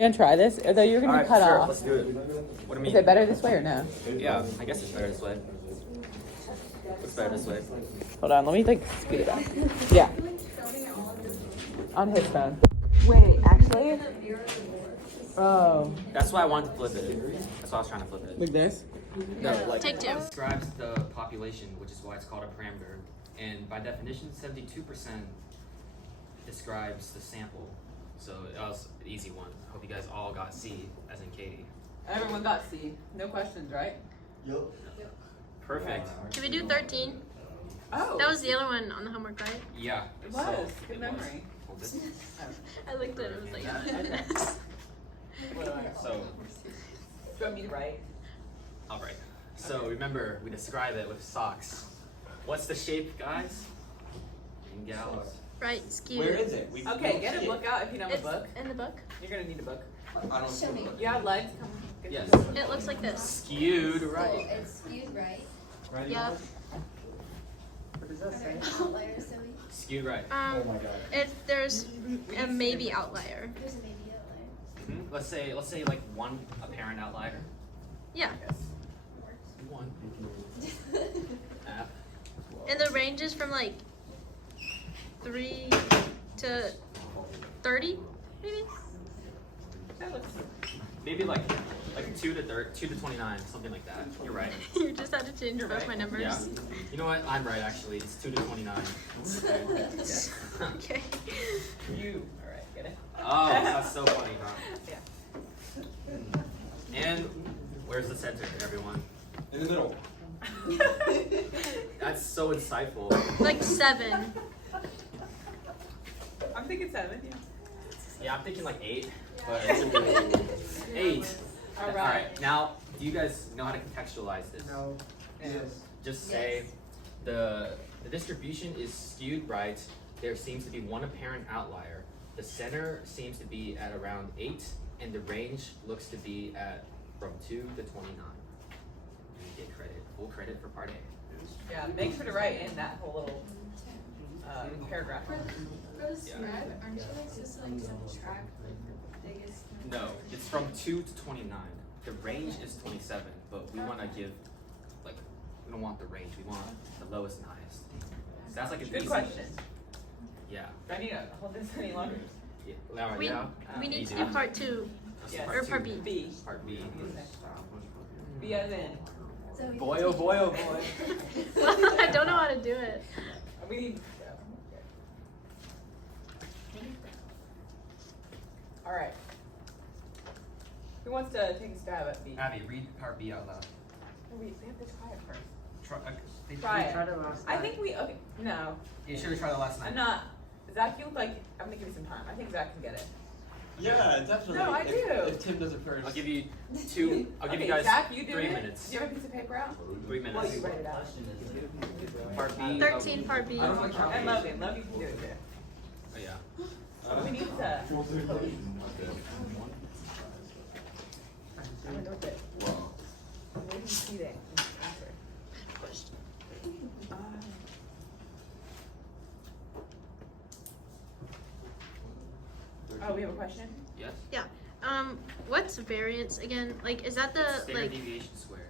You gonna try this? Although you're gonna be cut sure, off. let's do it. What do you mean? Is it better this way or no? Yeah, I guess it's better this way. What's better this way? Hold on, let me like speed it up. Yeah. On his phone. Wait, actually? Oh. That's why I wanted to flip it. That's why I was trying to flip it. Like this? No, like Take two. it describes the population, which is why it's called a parameter. And by definition, 72% describes the sample. So that was an easy one. I hope you guys all got C, as in Katie. Everyone got C. No questions, right? Yep. Perfect. Can we do 13? Oh. That was the other one on the homework, right? Yeah. It was. So, Good it memory. Was. Hold it. I looked at it, it was like, So, Do you want me to write? all right. So remember, we describe it with socks. What's the shape, guys? And gals. right, skewed. Where is it? We Okay, don't get a see book out if you don't have It's a book. in the book. You're gonna need a book. it. I don't see it. You have legs? Come get Yes. the book. It looks like this. Skewed right. It's skewed right. Right? Yep. What does that Are say? there any outliers, Zoe? Skewed right. Oh my god. There's a maybe outlier. There's a maybe outlier. Let's say like one apparent outlier. Yeah. One. App. And the range is from like 3 to 30, maybe? That looks. Maybe like 2 to 29, something like that. You're right. You just had to change You're both right. my numbers. Yeah. You know what? I'm right actually. It's 2 to 29. Okay. You. All right. Get it? Oh, that's so funny, huh? Yeah. And where's the center, everyone? In the middle. That's so insightful. Like 7. I'm thinking 7. Yeah. Yeah, I'm thinking like 8, but 8. All right. Now, do you guys know how to contextualize this? No. Yes. Just say the distribution is skewed right. There seems to be one apparent outlier. The center seems to be at around 8, and the range looks to be at from 2 to 29. And you get credit, full credit for part A. Yeah. Make sure to write in that whole little paragraph. For the Yeah. scribe, aren't you like supposed to like subtract the biggest number? No, it's from 2 to 29. The range is 27, but we want to give, like, we don't want the range. We want the lowest and highest. So that's like an Good easy. question. Yeah. Do I need to hold this any longer? Yeah. Laura, We, yeah. we need to Easy. do part 2. Yes. Or part B. B. Part B. B as in. Zoe, Boy, oh boy, oh boy. I don't know how to do it. We need. All right. Who wants to take a stab at B? Abby, read part B out loud. We have to try it first. Try, Try it. I think we. Okay. No. You should have tried it last night. I'm not. Zach, you look like. I'm gonna give you some time. I think Zach can get it. Yeah, definitely. No, I If- do. If Tim does it first. I'll give you 2. I'll give Okay, you guys Zach, you do 3 it. minutes. Do you have a piece of paper out? 3 Well, minutes. you write it out. Part B. 13, part B. I don't like And Logan, Logan can do it too. Oh yeah. We need to. I'm gonna look at. Where do you see that answer? Oh, we have a question? Yes. Yeah. What's variance again? Like, is that the Standard like? deviation squared.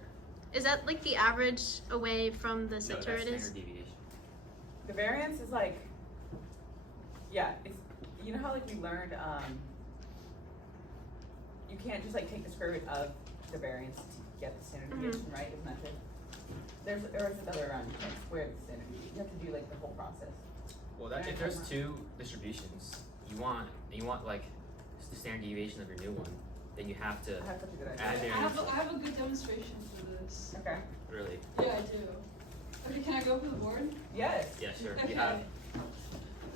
Is that like the average away from the No, center? that's It is. standard deviation. The variance is like, yeah, it's, you know how like we learned, you can't just like take the square root of the variance to get the standard deviation, right, as method? Or is it the other way around, you can't square the standard deviation, you have to do like the whole process. Well, that, if there's 2 distributions, you want like the standard deviation of your new one, then you have to I have such a good add idea. there. I have a good demonstration for this. Okay, Really? Yeah, I do. Okay, can I go for the board? yes. Yeah, sure. Okay. You have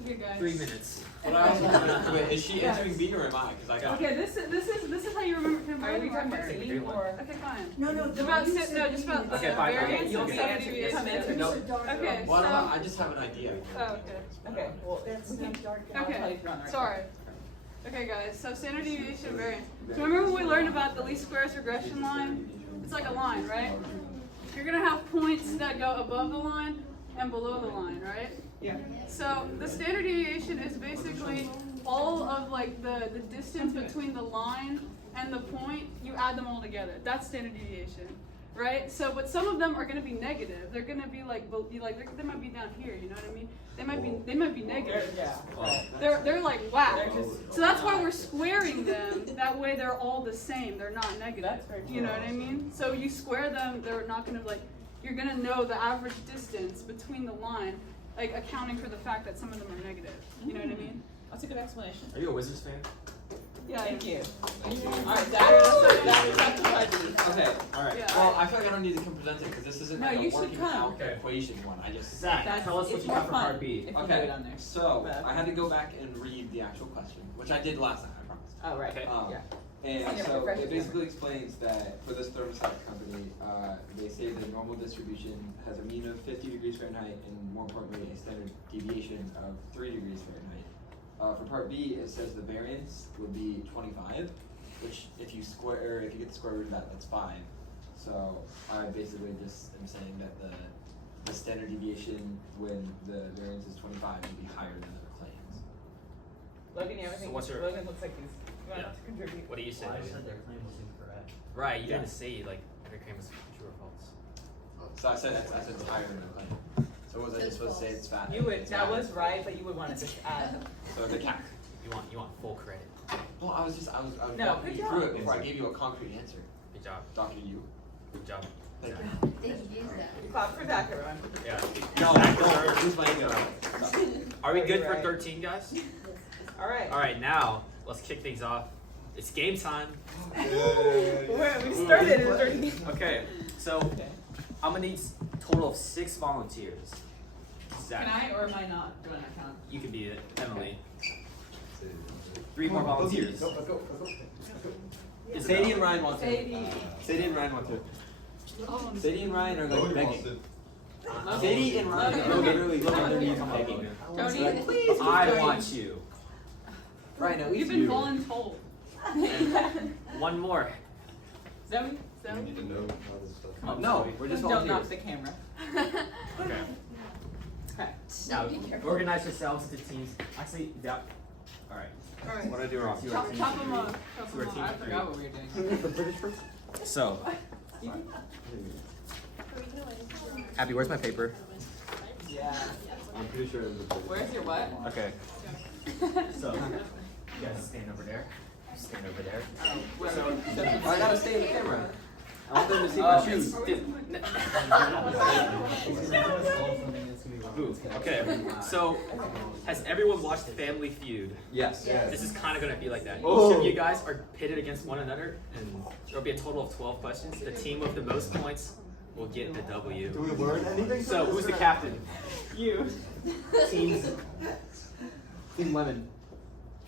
Okay, guys. 3 minutes. But I also wanted, wait, is she answering B or am I? Because I got. Okay, this is how you remember. Are we talking about Okay, C do one. or? Okay, fine. No, no, Just about just about Okay, the fine, okay, variance you'll of be standard answering- deviation. come answer. No. Okay, Why don't so I just have an idea. oh, okay. Okay, well, we can, I'll tell you if you're on the right. Sorry. Okay, guys. So standard deviation and variance. So remember when we learned about the least squares regression line? It's like a line, right? You're gonna have points that go above the line and below the line, right? Yeah. So the standard deviation is basically all of like the distance between the line and the point, you add them all together. That's standard deviation, right? So, but some of them are going to be negative. They're going to be like they might be down here. You know what I mean? They might be negative. Yeah. They're like wow. They're just- So that's why we're squaring them. That way they're all the same. They're not negative. That's very You know what I mean? So you square them. They're not going to like. You're going to know the average distance between the line, like accounting for the fact that some of them are negative. You know what I mean? That's a good explanation. Are you a Wizards fan? Yeah. Thank you. Alright, that's the budget. Okay, alright. Yeah. Well, I feel like I don't need to come present it because this isn't No, like you a should working come. out Okay. equation one. I just. Zach, That's- tell us what it's you more got for fun part B. if you do Okay, it on there. so But- I had to go back and read the actual question, which I did last time, I promise. Oh, right. Okay. Um, Yeah. And Yeah, so refresh it it. basically explains that for this thermostat company, they say the normal distribution has a mean of 50 degrees Fahrenheit and more importantly a standard deviation of 3 degrees Fahrenheit. For part B, it says the variance would be 25, which if you get the square root of that, that's 5. So I basically just am saying that the standard deviation when the variance is 25 would be higher than the claims. Logan, you have anything? So what's your- Logan looks like he's. You want Yeah. to contribute? What do you say? Well, I said their claim was incorrect. Right, you Yeah. didn't say like every claim was true or false. So I said it's higher than the claim. So was I just supposed to say it's fat? You would. It's That fat. was right, but you would want to just add. So the cap. You want full credit. Well, I was No, walking good you through job. it before I gave you a concrete answer. Good job. Talking to you. Good job. Thank Zach. you. They can use that. Clap for Zach, everyone. Yeah. No, Zach don't. deserves- Lose my ego. Are we good for Right. 13, guys? All right. All right, now let's kick things off. It's game time. We started in 30. Okay, so Okay. I'm gonna need a total of 6 volunteers. Zach, Can I or am I not doing that count? you can be it. Emily. 3 more volunteers. Sadie and Ryan want to. Sadie. Sadie and Ryan want to. Oh, Sadie and Ryan are like begging. Logan. Sadie and Ryan are Logan. literally on their knees begging. Tony, please. I Tony. want you. Ryan, at You've least been you. voluntold. One more. Zoe? need to know how this stuff. Come on, No, Zoe. we're just Don't knock volunteers. the camera. Okay. Okay. Now, Be careful. organize yourselves into teams. Actually, yeah. All right. All right. What did I do wrong? So Chop them up. Chop So we're them team up. I forgot what we were doing. So, Abby, where's my paper? Yeah. I'm pretty sure it was a Where's your what? Okay. So, you guys stand over there. Stand over there. I gotta stay in the camera. I want them to see my shoes. Ooh, okay, so has everyone watched Family Feud? Yes. This is kind of going to be like that. Oh. Each of you guys are pitted against one another, and there'll be a total of 12 questions. The team with the most points will get the W. Do we learn anything? So, who's the captain? You. Team. Team Lemon.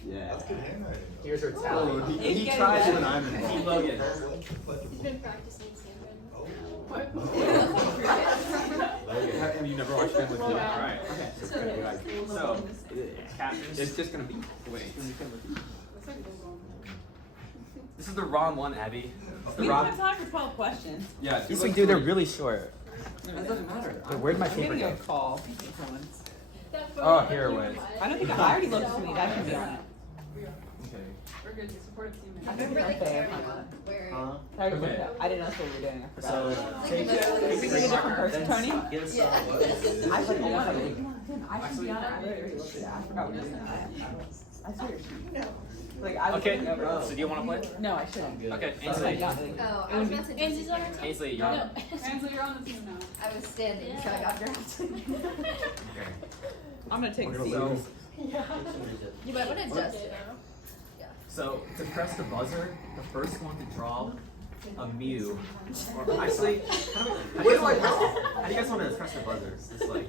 Yeah. That's good handwriting. Here's her Oh, tally. he getting tries better. when I'm in. Team Logan. He's been practicing Sandra. Have you never watched Family Feud? All right. So, captains. It's just gonna be. Wait. This is the wrong one, Abby. We don't have time for 12 questions. Yeah. Yes, we do. They're really short. That doesn't matter. Where'd my I'm paper gonna go go? call someone's. Oh, here it went. I don't think I already looked sweet. I can be on it. Okay. We're good. Supportive team. I I'm think really I'm fair. caring about where. I didn't know what we were doing. I forgot. So, Take a different person. Tony? Get us Yeah. I should be on it. I should be on it. I literally looked at it. I forgot what we were doing. I swear. Like, I was Okay, looking over. so do you want to play? No, I shouldn't. Okay, So I Ainsley. got, like, Oh, I was about to Ainsley's on our team? Ainsley, you're on. Ainsley, you're on the team now. I was standing, so I got drafted. Okay. I'm gonna take a seat. So, You might want to adjust it. so to press the buzzer, the first one to draw a Mew. Or actually, how do you guys want to press the buzzer? It's like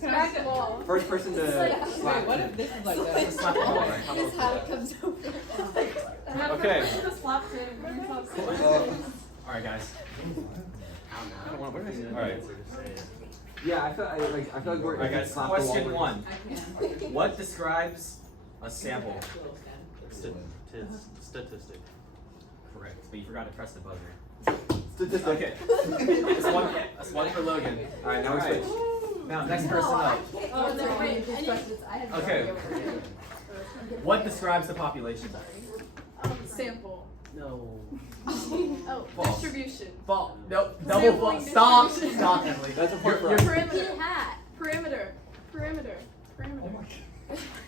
Can I get ball? First person to Wait, slap. what if this is like just this? slap the ball, right? How This is about how it comes over. Okay. Just slap it. All right, guys. I don't want. What did I say? All right. Yeah, I feel like we're. All right, guys. slap the wall. Question 1. I can. What describes a sample? Statistic. Correct. But you forgot to press the buzzer. Statistic. Okay. That's one for Logan. All right, now we switch. Now, next person up. Oh, no, wait. I need Okay. What describes the population? Sample. No. Oh, False. distribution. False. No. Double Sampling false. Stop. distribution. Stop, Emily. That's a point for You're- us. Perimeter. hat. Perimeter. Perimeter.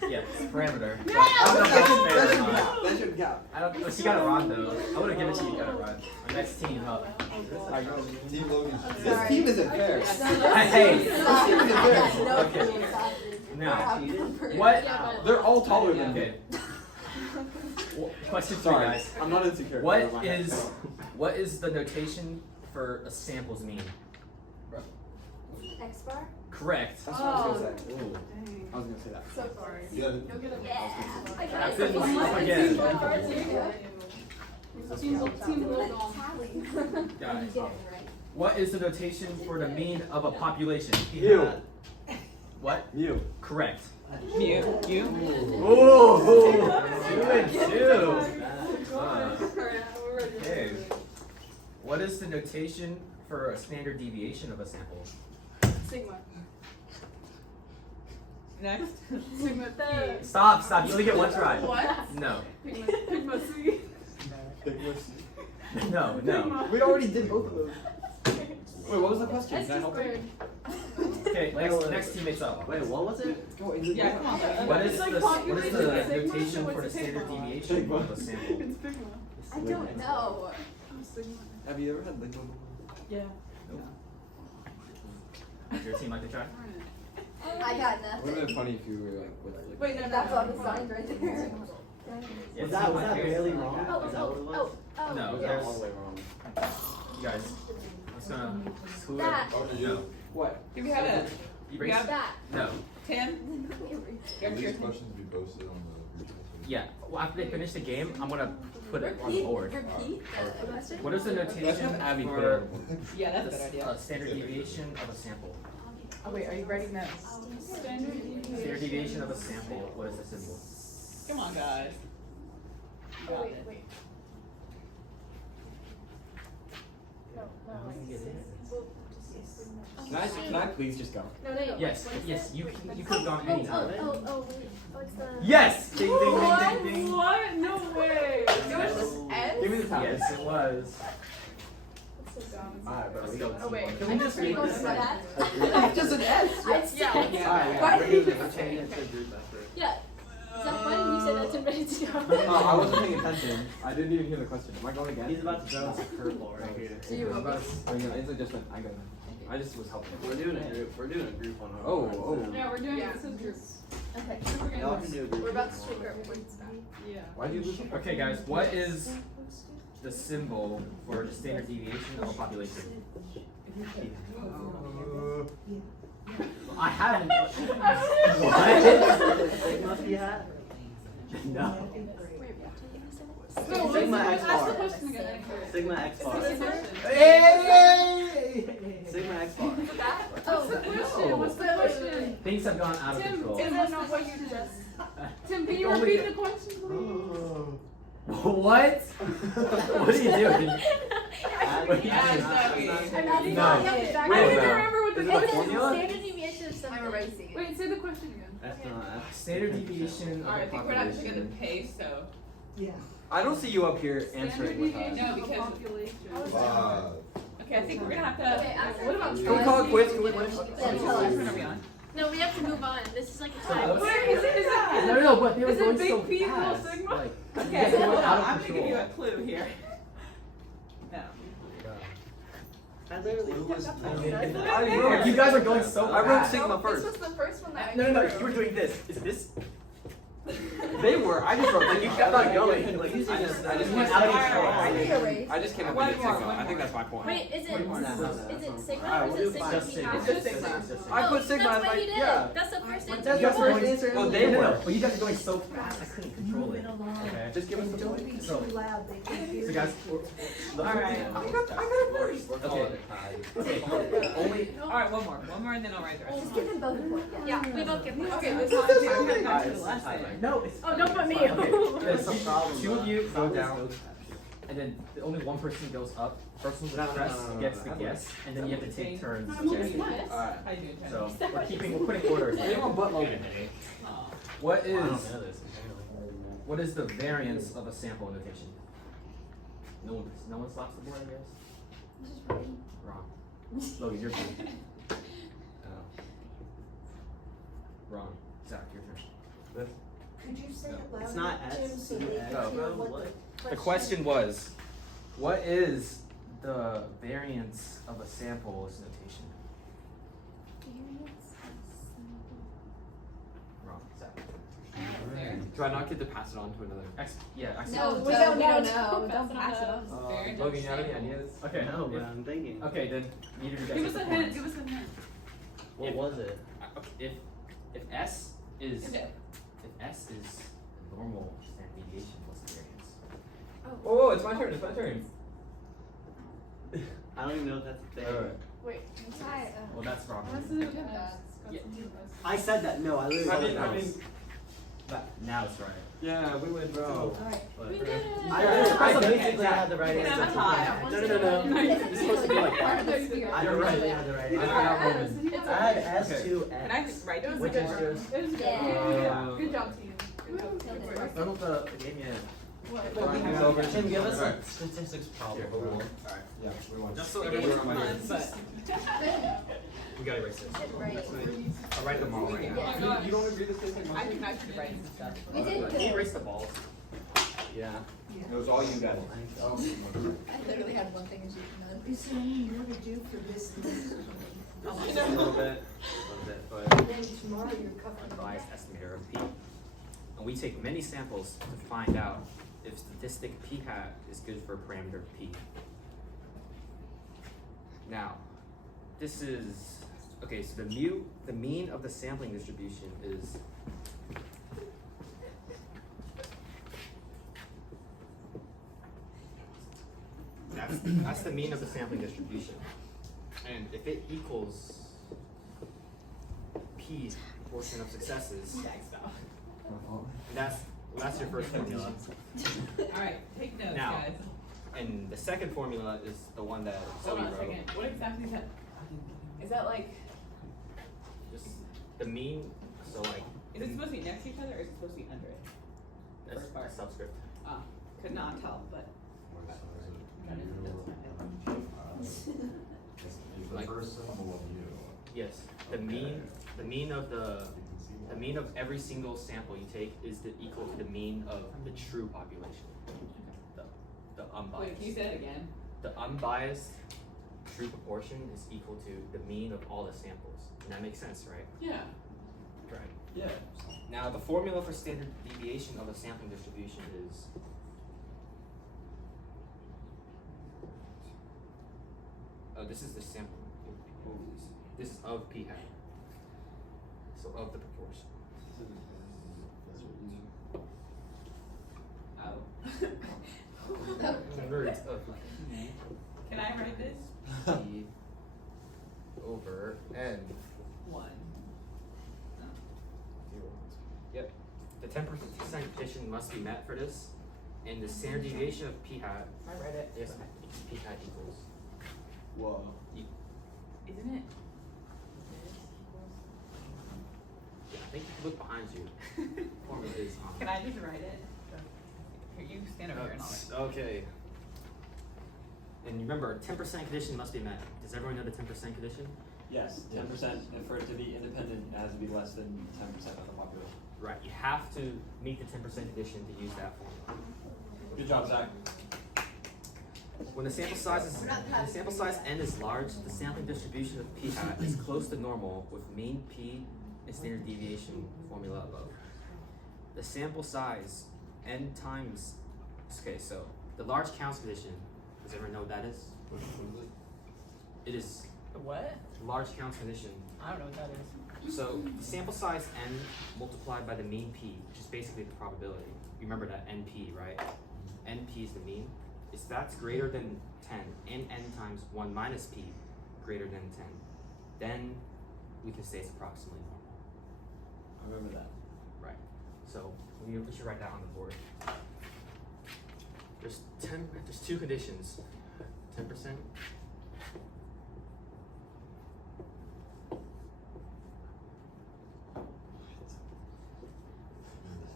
Yes. Parameter. No! I don't know if that's fair That or shouldn't not. count. That shouldn't count. I don't. But she got it wrong though. I would have given it to you. You got it wrong. Our next team up. Team Logan. This team isn't fair. Hey. Okay. Now, what? They're all taller than me. Okay. Question three, Sorry, guys. I'm not insecure. What is the notation for a sample's mean? X bar? Correct. That's what I was gonna say. Dang. I was gonna say that. So sorry. You got it. You'll get a Yeah. Captain, again. Team Logan. Guys, what is the notation for the mean of a population? You. What? You. Correct. You. Ooh, 2 and 2. Okay. What is the notation for a standard deviation of a sample? Sigma. Next. Sigma P. Stop. You only get one try. What? No. Sigma C. No. We already did both of those. Wait, what was the question? S Can I help you? squared. Okay, Wait. next teammates up. Wait, what was it? Go, is it Yeah, come on. What It's is like the population sigma, notation so for the what's standard sigma? deviation Sigma. of a sample? It's Sigma. I don't know. Sigma. Have you ever had lingo? Yeah. Does your team like to try? I got Would have been nothing. funny if you were like with like. Wait, no. That's on the sign right there. Yeah, Was that team like barely wrong? Oh, Is that what it was? No, Was that there's all the way wrong? you guys. Let's gonna That. No. What? Do we have a You raise- Yeah. That. No. Tim? Will these questions be posted on the group chat? Yeah. Well, after they finish the game, I'm gonna put it on the board. Repeat the question. What is the Let's notation have Abby put it for on the board. Yeah, that's a good idea. standard deviation of a sample? Oh wait, are you writing notes? Standard deviation. Standard deviation of a sample. What is the symbol? Come on, guys. You got it. Can I please just go? No. Yes. You could have gone anytime. Wait. Oh, it's the. Yes. Ding ding What? ding ding ding. What? No way. It was just S? Give me the time. Yes, it was. That's so dumb. Alright, bro. Let's go. Oh, wait. Can we just make Go this for like? that. It's just an S. It's Yeah. Alright, yeah. Why We're did you doing it. just We're changing it to a group effort. Yeah. Is that funny? You said that 10 minutes ago. Oh, I wasn't paying attention. I didn't even hear the question. Am I going again? He's about to throw us a curveball right here. Do you I'm want about this? to. I just went. I go. I just was helping. We're doing a group. We're doing a group on our. Oh. Yeah, we're doing this as group. Okay. Y'all can do a group. We're about to switch our points back. Yeah. Why'd you lose? Okay, guys. What is the symbol for the standard deviation of a population? I haven't. What? Sigma P hat? No. No, Sigma let's X ask the bar. question again. Sigma X bar. Hey! Sigma X bar. Oh, What's the question? Things have gone out of Tim, control. Tim, that's not what you just. Tim, can you Only- repeat the question, please? What? What are you doing? What are you Yeah, doing? it's I'm adding No. on. I Wait, don't no. even remember what the Is it question a formula? Standard deviation of something. I'm erasing it. Wait, say the question again. That's not F. Standard deviation of Alright, I a think we're not gonna population. pay, so. I don't see you up here Standard answering with us. deviation No, of a because- population. Wow. Okay, I think we're gonna have to. Okay, after. What about Can we call it quits? Can we quit? Yeah, Which tell us. one are we on? No, we have to move on. This is like a So tie. what's- Wait, is it? No, but they were Is it going big so P, little fast. sigma? Like, Okay, they were hold on, out of I'm gonna give you a control. clue here. No. I literally. You guys are going so I wrote fast. Sigma This first. was the first one that I No, drew. you were doing this. Is this? They were. I just wrote. Like, you kept on going. Like, I just You came went up out of with control. I Sigma. erased. I just came up One with more, Sigma. one I think more. that's my point. Wait, is it Sigma Alright, or we'll is do it five. Just Sigma? Sigma. It's just Sigma. I put Oh, Sigma that's as what my you did. yeah. That's the first answer. That's you the first wanted. answer. Well, No, they no, were. but you guys are going so fast. I couldn't control it. Okay. Just give us the point. So guys, Alright. okay. Only. Alright, one more and then I'll write the rest. Just give them both a point. Yeah. Yeah, we both get points. Okay, this is the Guys, to the last Tyler. thing. No, it's. Oh, don't put me. Okay. It's a problem. Two of you go down, No. and then only one person goes up. Person with No, no, stress no, no, gets the no. guess, and then you have to take turns. I'm Okay? looking at it. Alright. How you doing, Jen? So we're putting order. Anyone but Logan. Aw. What I don't is know this, apparently. What is the variance of a sample notation? No one slaps the board, I guess? This is right. Wrong. Logan, your turn. Oh. Wrong. Zach, your turn. Could you say it louder, It's not Tim, S, so they it's can X. hear Oh. what The question was, what is the variance of a sample's notation? Wrong. Zach. Do I not get to pass it on to another? Yeah. No, we we don't don't know. know. Don't pass it on. Logan, you have any ideas? Okay. No, but I'm thinking. Okay, then neither of you guys Give us get a the hint. points. Give us a hint. What was it? If S is Okay. if S is normal standard deviation, what's the variance? Oh, it's my turn. It's my turn. I don't even know if that's a thing. Alright. Wait. Well, that's wrong. I said that. No, I literally I said mean, that. I mean, Now it's right. yeah, we went bro. Alright. But We did it. I basically had the right You can have answer. a tie. No. It's supposed to be like I literally had the right I answer. forgot one. It's I had okay. S2X. Can I just write It was these? a Which good is one. yours? It was good. Yeah. Good job, team. Good job. Killed it. Don't the game yet. It's over. Tim, give us Alright. a statistics problem. Here, hold on. Alright, yeah, we won. Just so The everyone game's on my fun, but we gotta erase this. Right. I'll write them all right now. Yeah. You don't agree this tastes like I mustard? can actually write some stuff. We did Can you good. erase the balls? Yeah. It was all you guys. I literally had one thing as you can know. Is there any more to do for this list? A little bit, but And then tomorrow you're covering. biased estimator of P. And we take many samples to find out if statistic P hat is good for parameter P. Now, this is, okay, so the mean of the sampling distribution is that's the mean of the sampling distribution. And if it equals P proportion of successes, that's your first formula. Alright, take notes, Now, guys. And the second formula is the one that Hold Zoe on a wrote. second. What exactly is that? Is that like, Just the mean, so like, is it supposed to be next to each other or is it supposed to be under it? that's First part. subscript. Ah, could not tell, but. It's the Like- first syllable of you. Yes, the mean of every single sample you take is equal to the mean of the true population. The unbiased. Wait, can you say it again? The unbiased true proportion is equal to the mean of all the samples. And that makes sense, right? Yeah. Right. Yeah. Now, the formula for standard deviation of a sampling distribution is this is the sample. This is of p hat. So of the proportion. Oh. Convert of p Can I write this? over n. 1. Yep. The 10% condition must be met for this, and the standard deviation of p hat I read it. is p hat equals. Whoa. Isn't it? Yeah, I think if you look behind you, formula is on. Can I just write it? Here, you stand over here and I'll write. Okay. And remember, 10% condition must be met. Does everyone know the 10% condition? Yes, 10%, and for it to be independent, it has to be less than 10% of the population. Right. You have to meet the 10% condition to use that formula. Good job, Zach. When the sample size n is large, the sampling distribution of p hat is close to normal with mean p and standard deviation formula above. The sample size n times, okay, so the large counts condition, does everyone know what that is? What is it? It is The what? large counts condition. I don't know what that is. So the sample size n multiplied by the mean p, which is basically the probability. You remember that NP, right? NP is the mean. If that's greater than 10 and n times 1 minus p greater than 10, then we can say it's approximately normal. I remember that. Right. So we should write that on the board. There's 2 conditions. 10%.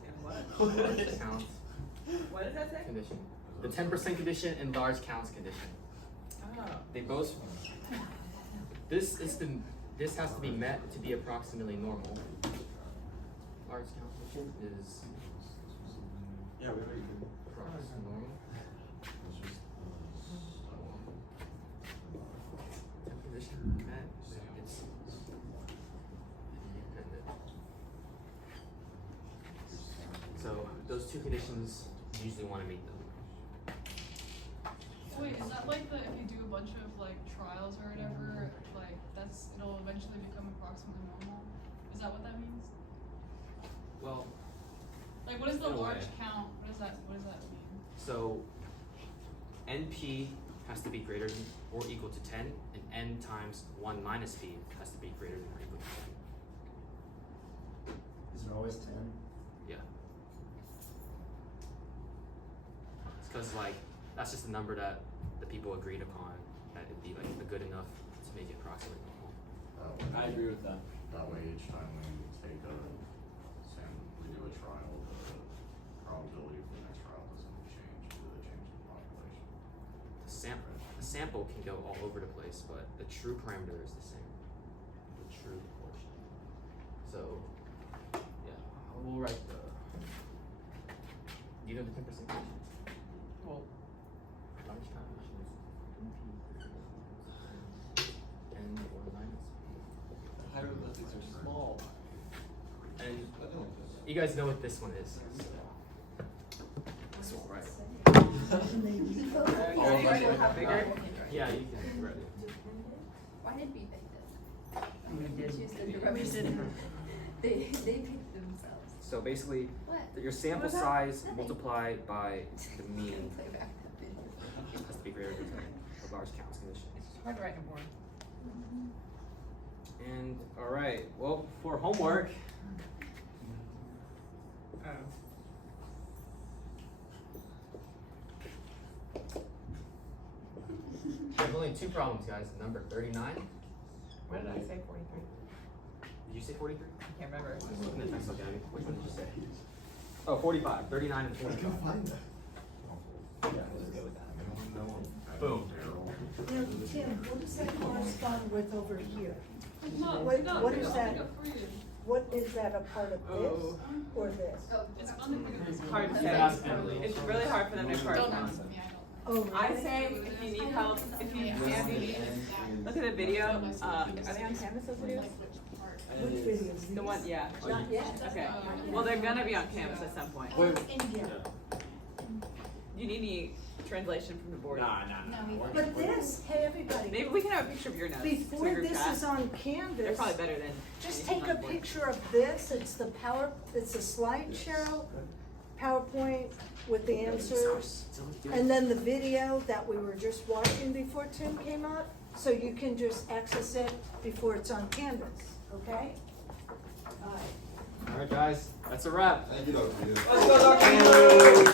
And what? Counts. What does that say? condition. The 10% condition and large counts condition. Oh. They both. This has to be met to be approximately normal. Large count condition is Yeah, we already did. approximately normal. Condition met. It's independent. So those two conditions you usually want to meet them. Wait, is that like the if you do a bunch of like trials or whatever, like it'll eventually become approximately normal? Is that what that means? Well, Like what is the In a large way. count? What does that mean? so NP has to be greater than or equal to 10, and N times 1 minus P has to be greater than or equal to 10. Is it always 10? Yeah. It's because like that's just the number that the people agreed upon that it'd be like good enough to make it approximately normal. I agree with that. That way, each time we take a, we do a trial, the probability for the next trial doesn't change due to the change in the population. The sample can go all over the place, but the true parameter is the same. The true portion. So, yeah, we'll write the. Do you know the 10% condition? Well, Large combination is N or minus The hieroglyphics are small. P. And you guys know what this one is. This one, right? how bigger? Yeah, you can write it. Why did we pick this? We did. We didn't. They picked themselves. So basically, What? your sample size multiplied by the mean Play back that video. has to be greater than 10, a large counts condition. Hard to write in a board. And alright, well, for homework, Oh. there's only two problems, guys. Number 39. What did I say, 43? Did you say 43? I can't remember. Just looking at the text, okay. Which one did you say? Oh, 45. 39 and 45. Boom. Now, Tim, what does that correspond with over here? No, What- no, what it's is not that? big enough for you. What, is that a part of this or this? Oh, it's on the big It's hard to You say. can ask Emily. It's really hard for them to Don't correspond. ask me, I don't. Oh, I really? say if you need help, if you look at the video, are they on Canvas, those videos? Which videos? The one, yeah. Not yet. Okay, well, they're gonna be on Canvas at some point. India. Do you need any translation from the board? No, But this, hey, everybody, Maybe we can have a picture of your notes. before to your this chat. is on They're Canvas, probably better than. just anything take a on the board. picture of this, it's the it's a slideshow, PowerPoint with the answers. And then the video that we were just watching before Tim came up, so you can just access it before it's on Canvas, okay? Alright, guys, that's a wrap. Thank you, Dr. Let's go, Dr.